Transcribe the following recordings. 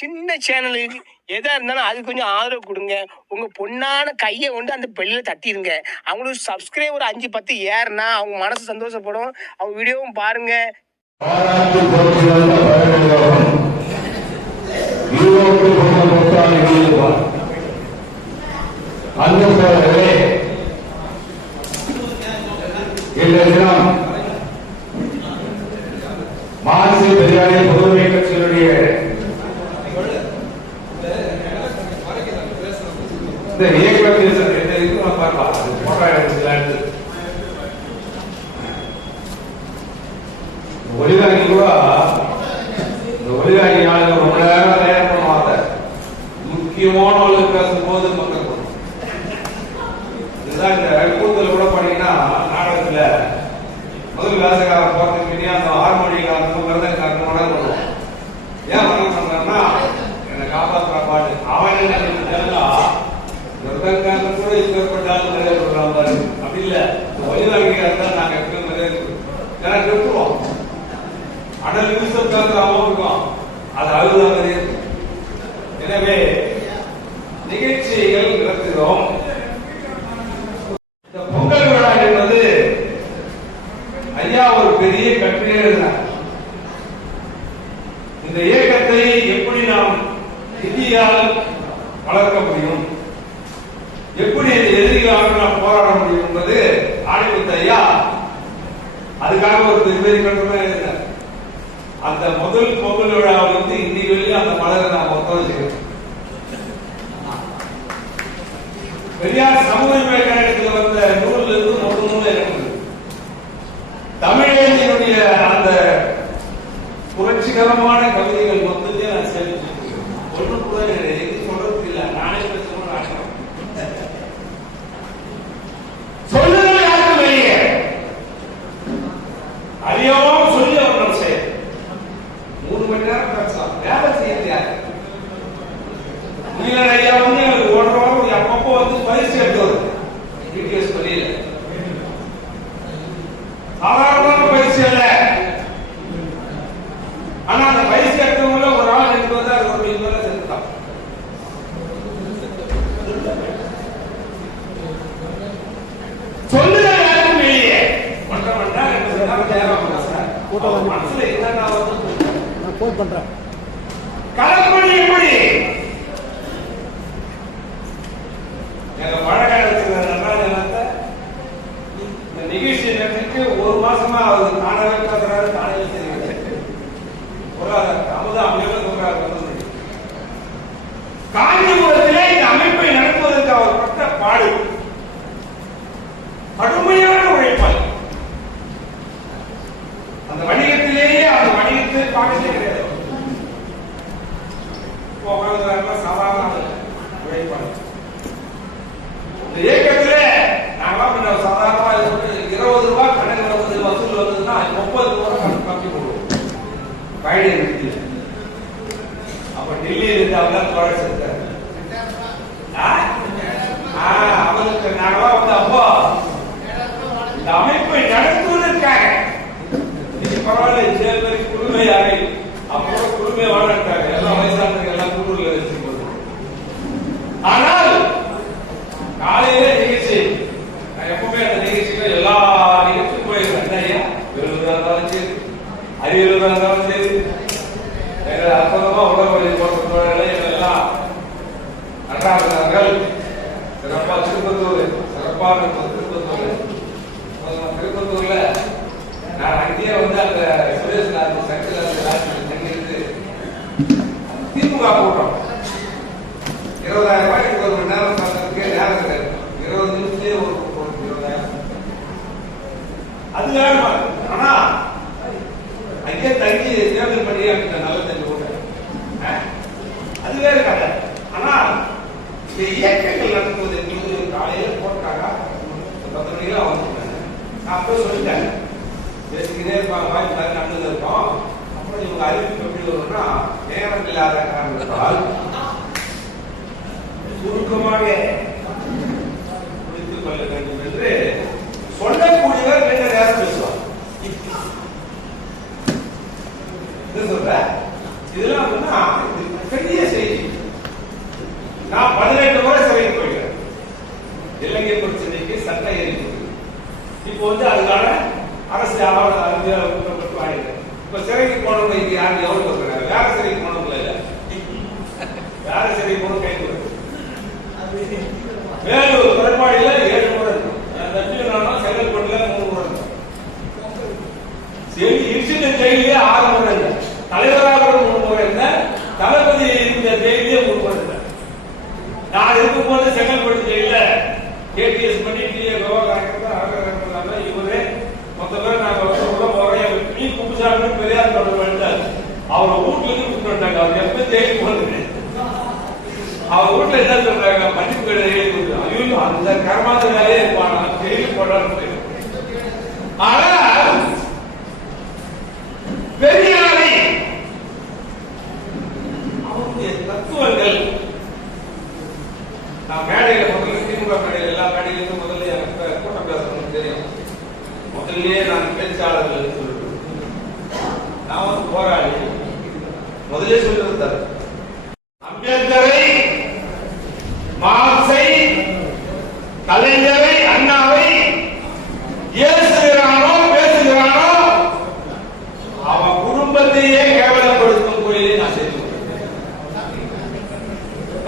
சின்ன சேனலுக்கு எதா இருந்தாலும் அது கொஞ்சம் ஆதரவு கொடுங்க. உங்க பொண்ணான கையை கொண்டு அந்த பெல்லில் தட்டிடுங்க அவங்களுக்கு சப்ஸ்கிரைபர் அஞ்சு பத்து ஏறுனா அவங்க மனசு சந்தோஷப்படும். அவங்க வீடியோவும் பாருங்க. பாராட்டு பெரியாரிய கட்சியினுடைய இந்த இயக்கத்தில் இந்த இது நம்ம பார்க்கலாம் அது போட்டோ கூட இந்த ஒளிதாங்கி ரொம்ப நேரம் தயார் பண்ண மாட்டேன் முக்கியமானவர்களுக்கு பேசும்போது மக்கள் இதுதான் இந்த கூத்துல கூட பண்ணீங்கன்னா நாடகத்துல முதல் வேசக்காரன் போறதுக்கு முன்னாடி அந்த ஹார்மோனியக்காரனும் காலத்துக்கு வணக்கம் பண்ணுவோம் ஏன் பண்ண பண்றான்னா என்னை காப்பாற்றுற பாட்டு அவன் என்ன தெரிஞ்சா மிருதங்காரன் கூட இப்பேற்பட்டாலும் நிறைய சொல்றான் பாரு அப்படி இல்ல இந்த ஒளிதாங்கிக்காரன் தான் நாங்க அடல் இருக்கும் அது அழுதான் எனவே நிகழ்ச்சிகள் நடத்துகிறோம். இந்த பொங்கல் விழா என்பது ஐயா ஒரு பெரிய கட்டுரை இந்த இயக்கத்தை எப்படி நாம் நிதியால் வளர்க்க முடியும் எப்படி இந்த எதிரிகளாக நாம் போராட முடியும் என்பது ஆணிமுத்த ஐயா அதுக்காக ஒரு பெரிய கட்டுரை இல்லை. அந்த முதல் பொங்கல் விழா வந்து இன்னி வெளியே அந்த மலரை நான் மொத்தம் வச்சுக்கிறேன். பெரியார் சமூக விவேகானந்தத்தில் வந்த நூல்ல இருந்து ஒரு நூல் எனக்கு தமிழேந்தினுடைய அந்த புரட்சிகரமான கவிதைகள் மொத்தத்தையும் நான் சேர்த்து ஒன்று கூட எது சொல்றது இல்ல நானே பேசணும் நானே சொல்லுங்க யாருக்கும் வெளியே அறியாம சொல்லி அவர் நம்ம செய்ய மூணு மணி நேரம் பேசலாம் வேலை செய்யறது யாரு? நீலன் ஐயா வந்து எனக்கு வாரம் அப்பப்போ வந்து பரிசு எடுத்தவர் டிடிஎஸ் பள்ளியில. சாதாரணமான பரிசு இல்ல ஆனா அந்த பரிசு எடுத்தவங்கள ஒரு ஆள் எடுத்து வந்து அது ஒரு மேல செத்துட்டான் சொல்லுங்க யாருக்கும் வெளியே. ஒன்றரை மணி நேரம் ரெண்டு மணி நேரம் தேவை சார். மனசுல நான் ஃபோன் பண்றேன். களப்பணி எப்படி? எங்க மழைக்காலத்துக்கு நடராஜனத்தை இந்த நிகழ்ச்சி நடத்திட்டு ஒரு மாசமா அவர் தானவே பேசுறாரு தானவே தெரியுது பொருளாதார அமுதா அமைப்பு சொல்றாரு வந்து காஞ்சிபுரத்திலே இந்த அமைப்பை நடத்துவதற்கு அவர் பட்ட பாடு. கடுமையான உழைப்பாளி. அந்த வணிகத்திலேயே அந்த வணிகத்தை பார்க்கவே கிடையாது உட்கார்ந்துறாருன்னா சாதாரண ஆளு இந்த இயக்கத்திலே நாங்களாம் முன்ன சாதாரணமா இருபது ரூபாய் கணக்கு வந்தது வசூல் வந்ததுன்னா முப்பது ரூபாய் கணக்கு கம்மி போடுவோம் கைடு இருக்கு அப்ப டெல்லியில் இருந்து அவர் தோழ செஞ்சார் அவருக்கு நாங்களாம் வந்து அப்போ இந்த அமைப்பை நடத்துவதற்காக பரவாயில்ல சேர் பேர் அறை காலையில நிகழ்ச்சி. நான் எப்பவுமே அந்த நிகழ்ச்சியில எல்லா நிகழ்ச்சியும் போயிருக்கேன். ஐயா? வேலூரா இருந்தாலும் சரி அரியலூரா இருந்தாலும் சரி எங்களை அற்புதமா உடம்பு போட்ட எல்லாம் நன்றாக இருந்தார்கள் சிறப்பா திருப்பத்தூர் சிறப்பான திருப்பத்தூர். திருப்பத்தூர்ல நான் அங்கேயே வந்து அந்த சுரேஷ் நாத் சக்தி அந்த ராஜ்யத்தில் தங்கியிருந்து திமுக கூட்டம். இருபதாயிரம் ரூபாய்க்கு ஒரு மணி நேரம் பார்க்கறதுக்கே நேரம் கிடையாது இருபது நிமிஷத்துலயே ஒரு ஒரு இருபதாயிரம் அது வேணுமா ஆனா அங்கே தங்கி தேர்தல் பண்ணி நல்ல தண்ணி போட்டேன் அது வேற கதை. ஆனா இந்த இயக்கங்கள் நடத்துவது என்பது காலையில போட்டாங்க பத்து மணிக்கெல்லாம் வந்துட்டாங்க நான் அப்போ சொல்லிட்டேன். பேசிக்கிட்டே இருப்பாங்க வாய்ப்பு தர நடந்து இருக்கோம். அப்புறம் இவங்க அறிவிப்பு எப்படி வரும்னா நேரம் இல்லாத காரணத்தால் சுருக்கமாக சொல்ற இதெல்லாம் வந்து பெரிய செய்தி. நான் பன்னிரெண்டு முறை சிறைக்கு போயிட்டேன். இலங்கை பிரச்சனைக்கு சட்ட எரிவு இப்போ வந்து அதுக்கான அரசு ஆவணப்பட்டு வாங்கிட்டேன் இப்ப சிறைக்கு போனவங்க இது யார் எவ்வளவு கொடுக்குறாங்க வேற சிறைக்கு போனவங்க இல்ல? வேற சிறைக்கு போன கை வேலூர் குறைபாடுல ஏழு முறை இருக்கும். செங்கல்பட்டுல மூணு முறை இருக்கும். சரி இன்சிடென்ட் தலைவராக முன்முறை தளபதி இருந்த ஜெயிலே முன்முறை நான் இருக்கும்போது செங்கல்பட்டு ஜெயில கேடிஎஸ் பண்ணி டி ஏ விவகாரம் இவரே மொத்த பேர் நான் உடம்பு வரைய நீ கும்பிசாமி பெரியார் தொடர்பு எடுத்தார். அவரை வீட்டுல இருந்து கூப்பிட்டு வந்தாங்க அவர் எப்ப ஜெயிலுக்கு வந்தது அவர் வீட்டுல என்ன சொல்றாங்க? மன்னிப்பு ஐயோ அந்த கர்மாத வேலையே இருப்பான் ஜெயிலுக்கு போடான்னு ஆனா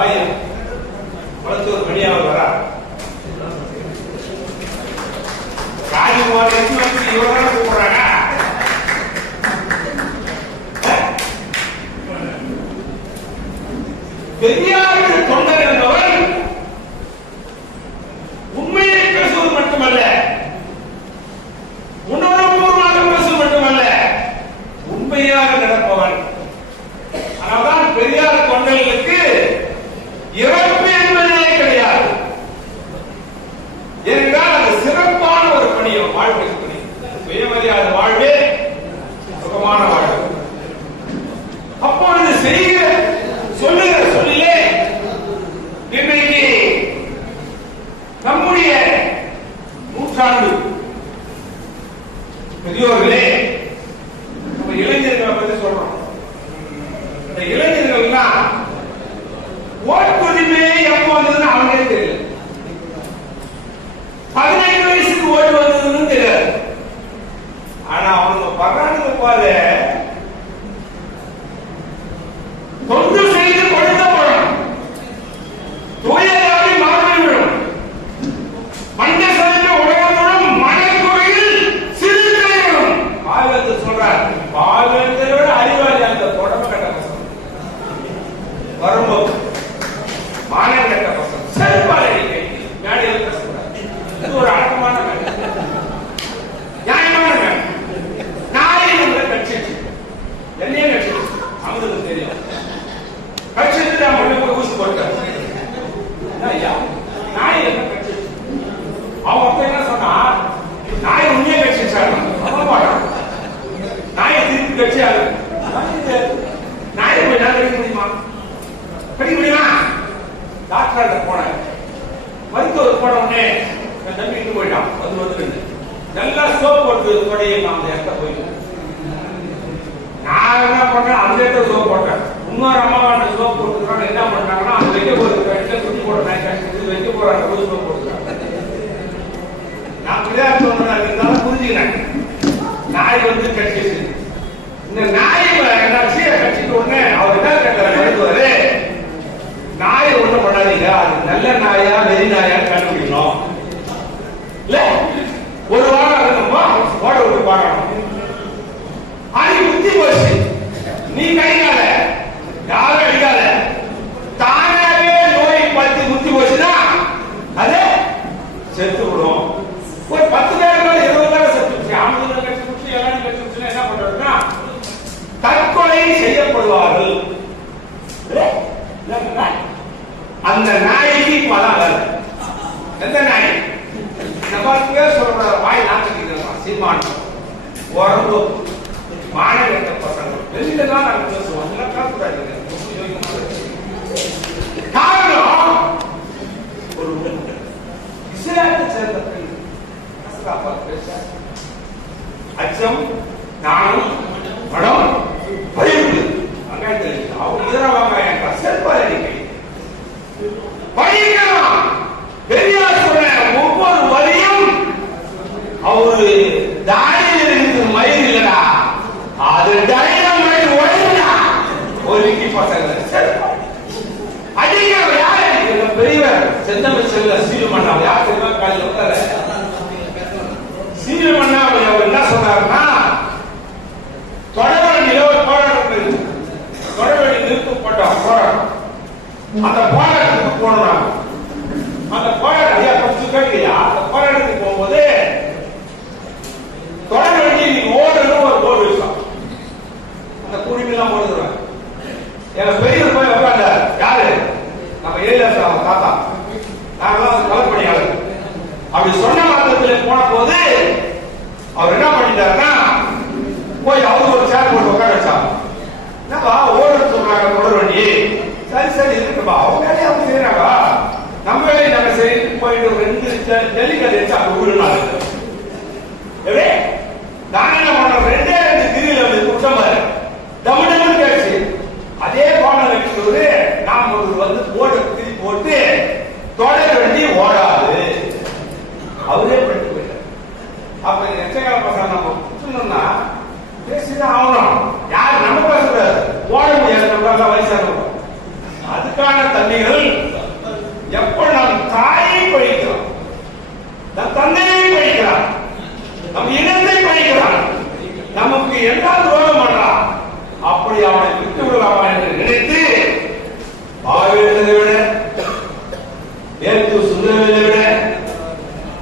Vaya, Hurrah! உடனே அவர் என்ன கேட்டாரு. நாய் ஒண்ணும் பண்ணாதீங்க. அது நல்ல நாயா வெறி நாயா உடம்பு மாணவர்கள் பசங்க எழுதிட்டு தான் செந்தமிழ் செல்ல சீல் மன்னா யார் தெரியுமா? காலையில் வந்தாரு மன்னா அவர் என்ன சொன்னாருன்னா தொடர்வண்டியில ஒரு போராட்டம் இருக்கு தொடர்வண்டி நிறுத்தப்பட்ட போராட்டம் அந்த போராட்டத்துக்கு போனோம் அந்த போராட்டம் ஐயா கொஞ்சம் கேட்கலையா அந்த போராட்டத்துக்கு போகும்போது தொடர்வண்டி நீங்க ஓடணும் ஒரு அந்த குடிமெல்லாம் ஓடுதுருவேன் எங்க பெரியவர் போய் உட்காந்தார் யாரு? நம்ம ஏரியா தாத்தா. நாங்களாம் கலப்பணியாளர் அப்படி சொன்ன மாதத்தில் போன போது அவர் என்ன பண்ணிட்டாருன்னா போய் அவரு ஒரு சேர் போட்டு உட்கார வச்சாங்க என்னப்பா ஓடுன்னு சொல்றாங்க தொடர் வண்டி சரி சரி இருக்குப்பா அவங்க வேலையை அவங்க செய்யறாங்கப்பா நம்ம வேலையை நம்ம சரி போயிட்டு ஒரு ரெண்டு ஜ- வச்சு அங்க ஊருனாங்க எப்படி நாங்க என்ன பண்ணோம் ரெண்டே ரெண்டு திரியில வந்து குற்றம் பாரு. டம்மு கேட்டுச்சு அதே கோணம் வைக்கிறது நாம் ஒரு வந்து போட்டு தொடர் வண்டி ஓடாது. அவரே பண்ணிட்டு போயிட்டார் அப்ப எச்சகால பசங்க நம்ம குத்துனோம்னா பேசிதான் ஆகணும். யார் நம்ம பேசக்கூடாது ஓட முடியாது. நம்ம வயசாக அதுக்கான தண்ணிகள் எப்ப நம் தாயை பழிக்கிறோம் நம் தந்தையை பழிக்கிறான். நம் இனத்தை பழிக்கிறான். நமக்கு எல்லா துரோகம் பண்றான் அப்படி அவனை விட்டு விடலாமா என்று நினைத்து பாவேந்தரை விட ஏற்று சுந்தரவேலை விட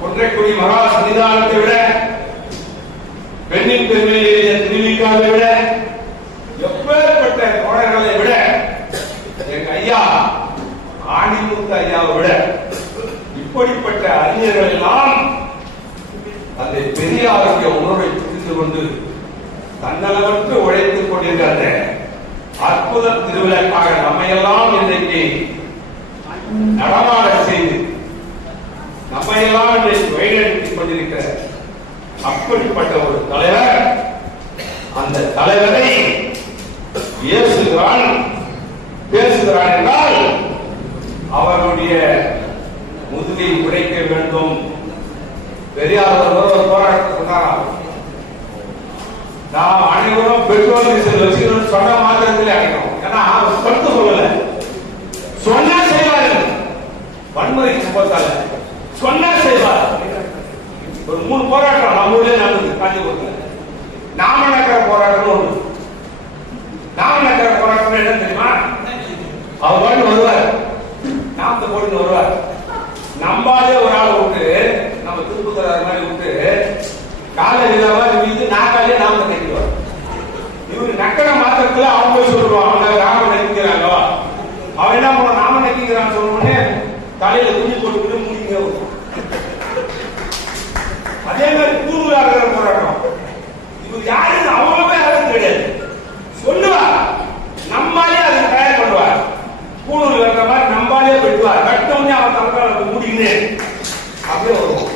ஒற்றைக்குடி மகா சன்னிதானத்தை விட பெண்ணின் பெருமையை திருவிக்காவை விட எப்பேற்பட்ட தோழர்களை விட எங்க ஐயா ஆணிமுத்து ஐயாவை விட இப்படிப்பட்ட அறிஞர்கள் எல்லாம் அந்த பெரியாருடைய உணர்வை புரிந்து கொண்டு தன்னலமற்று உழைத்துக் கொண்டிருக்கிற அற்புத திருவிழாக்காக நம்மையெல்லாம் இன்றைக்கு நடமாட செய்து நம்மையெல்லாம் இன்றைக்கு வழிநடத்திக் கொண்டிருக்கிற அப்படிப்பட்ட ஒரு தலைவர் அந்த தலைவரை இயேசுகிறான் பேசுகிறார் என்றால் அவருடைய முதுகை உடைக்க வேண்டும். பெரியார் ஒரு போராட்டம் சொன்னாராம் நாம் அனைவரும் பெட்ரோல் டீசல் வச்சுக்கணும் சொன்ன மாத்திரத்தில் அடைக்கணும். ஏன்னா அவர் சொல்லல சொன்னா செய்வார். வன்முறை சம்பவத்தால. சொன்னா செய்வார். ஒரு மூணு போராட்டம் நம்ம ஊர்லயே நடந்தது காஞ்சிபுரத்தில். நாம நடக்கிற போராட்டம் ஒன்று நாம நடக்கிற போராட்டம் என்ன தெரியுமா அவர் பாட்டு வருவார். நாமத்தை போட்டு வருவார். நம்பாலே ஒரு ஆளை விட்டு நம்ம திருப்பத்தூர் மாதிரி விட்டு காலை விதமா வீட்டு நாக்காலே நாம கட்டிடுவார். இவரு நக்கன மாத்திரத்துல அவங்க போய் சொல்லுவான் அவங்க நாம நக்கிக்கிறாங்க அவன் என்ன பண்ணுவான் நாம நக்கிக்கிறான்னு சொன்ன உடனே தலையில துணி போட்டுக்கிட்டு முடிங்க அதே மாதிரி கூறுல இருக்கிற போராட்டம் இவர் யாருன்னு அவங்களுமே யாரும் கிடையாது சொல்லுவா நம்மாலே அதுக்கு தயார் பண்ணுவார் கூணூர்ல இருக்கிற மாதிரி நம்மாலே வெட்டுவார் கட்டவுடனே அவன் தங்கால மூடிக்கினே அப்படியே வருவோம்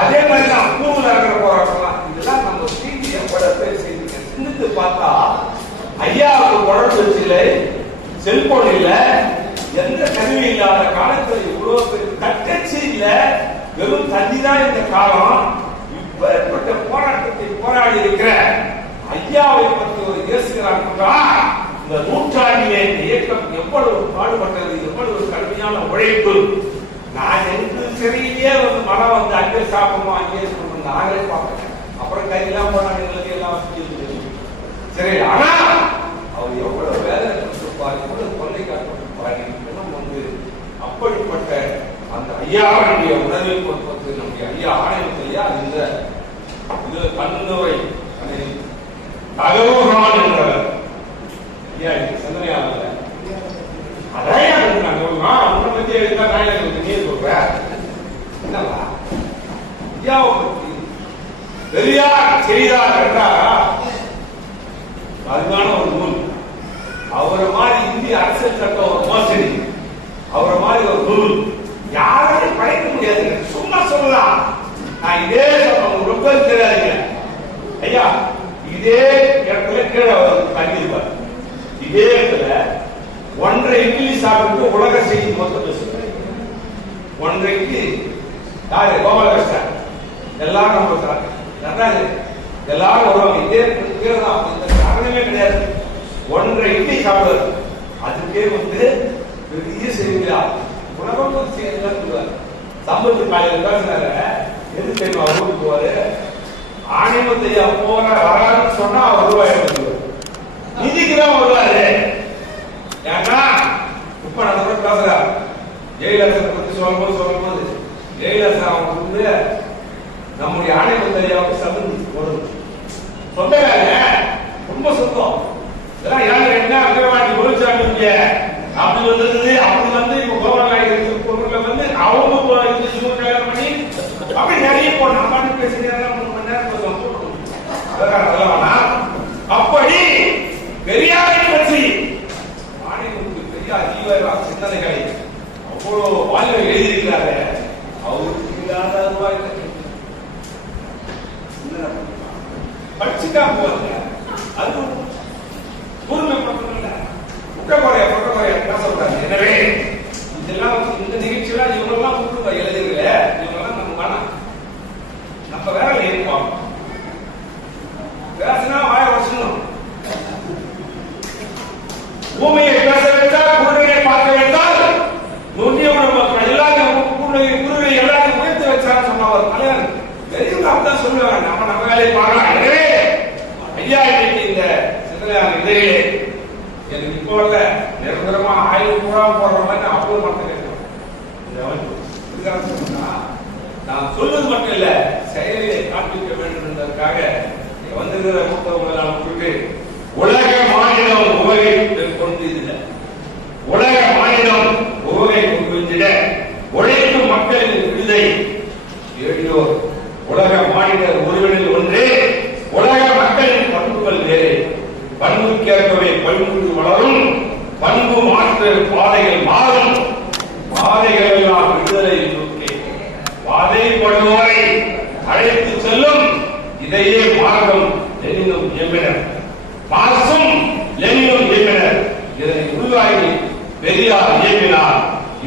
அதே மாதிரி தான் கூணூர்ல இருக்கிற போராட்டம் இதெல்லாம் நம்ம சீட்டிய படத்தை செய்திருக்க சிந்தித்து பார்த்தா ஐயாவுக்கு தொடர்பு வச்சு இல்லை செல்போன் இல்ல எந்த கருவி இல்லாத காலத்துல இவ்வளவு பெரிய தட்டச்சு இல்ல வெறும் தண்ணி தான் இந்த காலம். இப்பேற்பட்ட போராட்டத்தை போராடி இருக்கிற ஐயாவை பற்றி ஒரு இயேசுகிறார் என்றால், இந்த நூற்றாண்டிலே இந்த இயக்கம் எவ்வளவு பாடுபட்டது எவ்வளவு கடுமையான உழைப்பு? நான் எந்த சிறையிலே வந்து மனம் வந்து அங்கே சாப்பிடணும் அங்கே இருக்கணும் நாங்களே பார்ப்பேன் அப்புறம் கையெல்லாம் போனாங்க எங்களுக்கு எல்லாம் வசதி சரி ஆனா அவர் எவ்வளவு வேலை கொடுத்திருப்பார் எவ்வளவு கொள்ளை காட்டிருப்பார் இன்னும் வந்து அப்படிப்பட்ட அந்த ஐயாவுடைய உணர்வை கொண்டு நம்முடைய ஐயா ஆணையம் ஐயா இந்த இது கண்ணுரை தகவல்தான் என்றவர் ஐயா இது சிந்தனையாளர் அதான் உன்னை பத்தி எடுத்தா நான் எனக்கு நீ சொல்ற என்னவா ஐயாவை பத்தி பெரியார் செய்தார் அதுதான ஒரு நூல் அவரை மாதிரி இந்திய அரசியல் சட்டம் ஒரு மோசடி அவரை மாதிரி ஒரு நூல் யாரையும் படைக்க முடியாது சொல்லலாம் நான் இதே சொல்றேன். உங்களுக்கு ரொம்ப தெரியாதுங்க ஐயா இதே இடத்துல கீழே தங்கியிருப்பார் இதே இடத்துல ஒன்றரை இட்லி சாப்பிட்டு உலக செய்தி மொத்தம் பேசுறேன் ஒன்றரை இட்லி. யாரு? கோபாலகிருஷ்ணன். எல்லாரும் நம்ம சாப்பிட்டு. நடராஜு எல்லாரும் வருவாங்க. இதே கீழே தான். இந்த காரணமே கிடையாது. ஒன்றரை இட்லி சாப்பிடுவார் அதுக்கே வந்து பெரிய செய்தியா? உலகம் செய்யலாம் சொல்லுவார். சம்பத்து காலையில் பேசுறாரு எது தெரியும்? அவர் ஊருக்கு போவாரு. ஆணிமத்தை போற வரான்னு சொன்னா அவர் வருவாய் நிதிக்கு தான் வருவாரு. ஏன்னா இப்ப நான் கூட பேசுறேன் ஜெயலலிதா பத்தி சொல்லும்போது சொல்லும்போது ஜெயலலிதா அவங்க வந்து நம்முடைய ஆணையத்தையாவுக்கு சம்பந்தி வரும் சொந்தக்காரங்க ரொம்ப சொந்தம். இதெல்லாம் யாரு என்ன அங்கரவாடி குருசாமி அப்படி வந்தது அப்படி வந்து இப்ப கோவநாயகர் பொருள்ல வந்து அவங்க போ- இந்த இவங்க கல்யாணம் பண்ணி அப்படி நிறைய போ நம்ம பாட்டு பேசுறதெல்லாம் மூணு மணி நேரம் கொஞ்சம் அப்படி பெரியாரை பற்றி மாநிலத்துக்கு பெரிய ஜீவரா சிந்தனைகளை அவ்வளவு வாழ்வை எழுதியிருக்கிறாரு அவருக்கு இல்லாத ரூபாய் படிச்சுட்டா போவாங்க அது கூர்மை பண்றதில்ல முட்டை குறைய முட்டை குறைய பேச எனவே இதெல்லாம் இந்த நிகழ்ச்சி பூமியை பேச வைத்தால் குருவியை பார்க்க வைத்தால் நுண்ணியவன மக்கள் எல்லாரும் குருவை குருவை எல்லாரும் உயர்த்தி வச்சார் சொன்னவர் தலைவர் பெரியவங்க அப்படிதான் சொல்லுவாங்க நம்ம நம்ம வேலையை பார்க்கலாம். ஐயா இன்னைக்கு இந்த சிந்தனையான இதையே எனக்கு இப்போ இல்ல நிரந்தரமா ஆயுள் பூரா போடுற மாதிரி நான் அவ்வளவு மட்டும் கேட்கிறேன். நான் சொல்வது மட்டும் இல்ல செயலியை காண்பிக்க வேண்டும் என்பதற்காக வந்திருக்கிற மூத்தவங்களை நான் கூப்பிட்டு உலக ಹೋಗಿ ಕೊಡ್ತಿದ್ದಿಲ್ಲ ಒಳಗೆ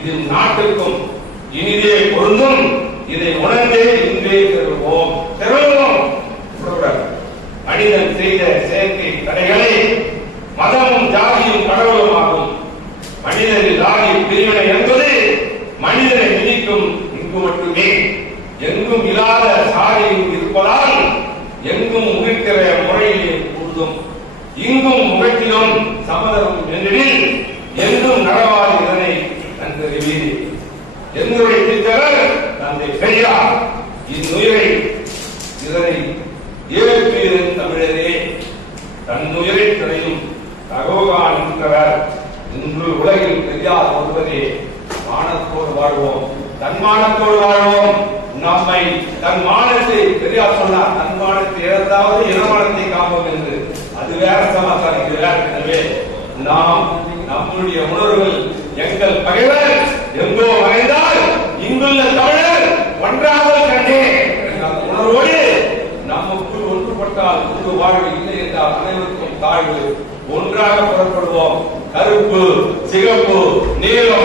இது நாட்டுக்கும் இனிதே பொருந்தும். இதை உணர்ந்தே இன்றே பெறுவோம். பெறுவோம். மனிதன் செய்த செயற்கை தடைகளை மதமும் ஜாதியும் கடவுளும் ஆகும் மனிதனின் ஜாதி பிரிவினை என்பது மனிதனை விதிக்கும் இங்கு மட்டுமே. எங்கும் இல்லாத சாதியும் இருப்பதால் எங்கும் உழைக்கிற முறையிலே கூடுதும். இங்கும் முகத்திலும் சமதரும் என்றில் எங்கும் நடவாது இதனை நன்றறிவீர் என்னுடைய திட்டவர் கையா பெரியார் இந்நுயிரை இதனை ஏற்பீரின் தமிழரே. தன்னுயிரை தனையும் தகோகா நின்றவர். இன்று உலகில் பெரியார் ஒருவரே மானத்தோடு வாழ்வோம். தன்மானத்தோடு வாழ்வோம். நம்மை தன் மானத்தை பெரியார் சொன்னார் தன் மானத்தை இழந்தாவது இனமானத்தை காப்போம் என்று. அது வேற சமாச்சாரம் இது வேற. எனவே நாம் நம்முடைய உணர்வுகள் எங்கள் பகைவர் எங்கோ மறைந்தால் இங்குள்ள தமிழர் ஒன்றாக கண்டே என்ற உணர்வோடு நமக்குள் ஒன்றுபட்டால் உண்டு வாழ்வு இல்லை என்றால் அனைவருக்கும் தாழ்வு. ஒன்றாக புறப்படுவோம். கருப்பு சிகப்பு நீலம்